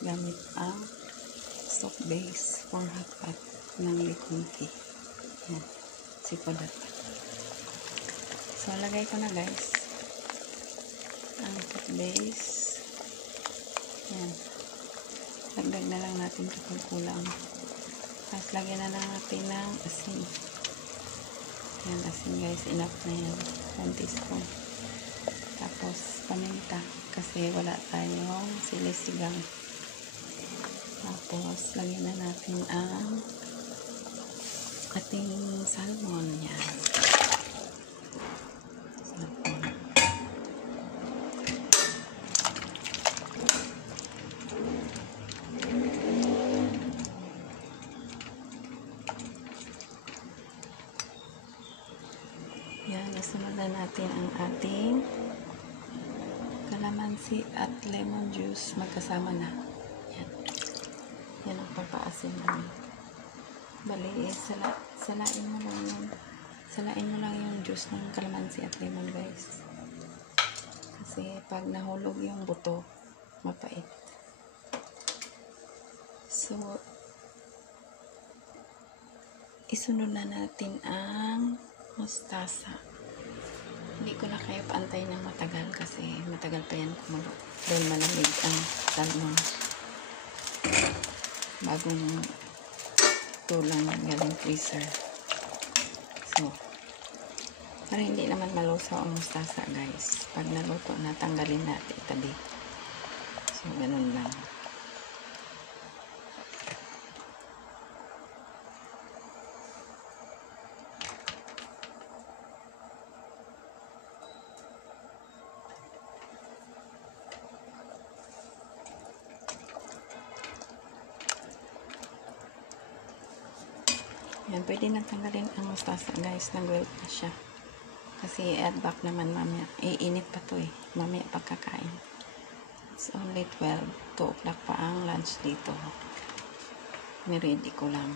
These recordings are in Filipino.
gamit ang soft base for hot pot ng Likunki. Yan, sipodat. So, lagay ko na guys ang soft base. Yan. Dagdag na lang natin kapag kulang. Tapos, lagyan na lang natin ng asin. Yan, asin guys. Enough na yan. 1 teaspoon. Tapos, paminta. Kasi wala tayong sili-sigang. Tapos, lagyan na natin ang ating salmon. Yan. Salmon. Yan, nasunod na natin ang ating kalamansi at lemon juice magkasama na. Yan. Yan ang pagpaasin namin. Bali, salain mo lang yun. Salain mo lang yung juice ng kalamansi at lemon guys. Kasi pag nahulog yung buto, mapait. So, isunod na natin ang mustasa. Hindi ko na kayo paantay ng matagal kasi matagal pa yan kumulo. Dahil malamig ang salmon. Bagong tulang galing freezer. So, para hindi naman malusaw ang mustasa guys. Pag naluto na, tanggalin natin itabi. So, ganun lang. Yan, pwede nang tanggalin ang mustasa guys. Nag-wilt na siya. Kasi add back naman mamaya. Iinit pa to eh. Mamaya pagkakain. It's only 12. 2 o'clock pa ang lunch dito. Niready ko lang.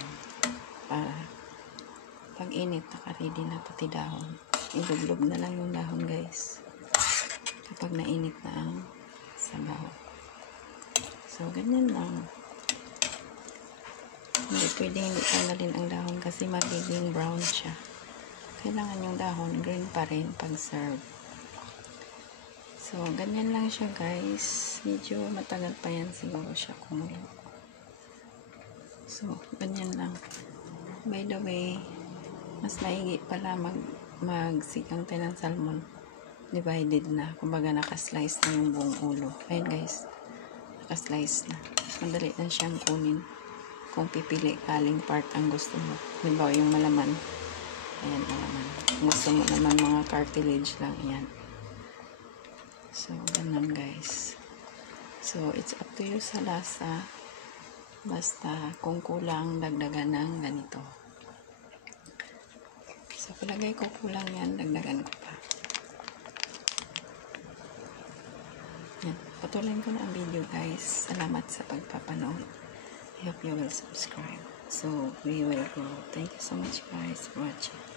Para pag init, naka-ready na pati dahon. Ilublob na lang yung dahon guys. Kapag nainit na ang sabaw. So, ganyan lang. Hindi pwede hindi tanggalin ang dahon kasi magiging brown siya. Kailangan yung dahon green pa rin pag serve. So, ganyan lang siya guys. Medyo matagal pa yan siguro siya kumulo. So, ganyan lang. By the way, mas maigi pala magsikang tayo ng salmon. Divided na. Kumbaga nakaslice na yung buong ulo. Ayun guys. Nakaslice na. Madali na siyang kunin. Kung pipili kaling part ang gusto mo. Halimbawa yung malaman. Ayan, malaman. Kung gusto mo naman mga cartilage lang. Ayan. So, ganun guys. So, it's up to you sa lasa. Basta, kung kulang, dagdagan ng ganito. So, palagay ko kulang yan, dagdagan ko pa. Yan. Patuloy ko na ang video guys. Salamat sa pagpapanood. I hope you will subscribe. So, we will go. Thank you so much guys for watching.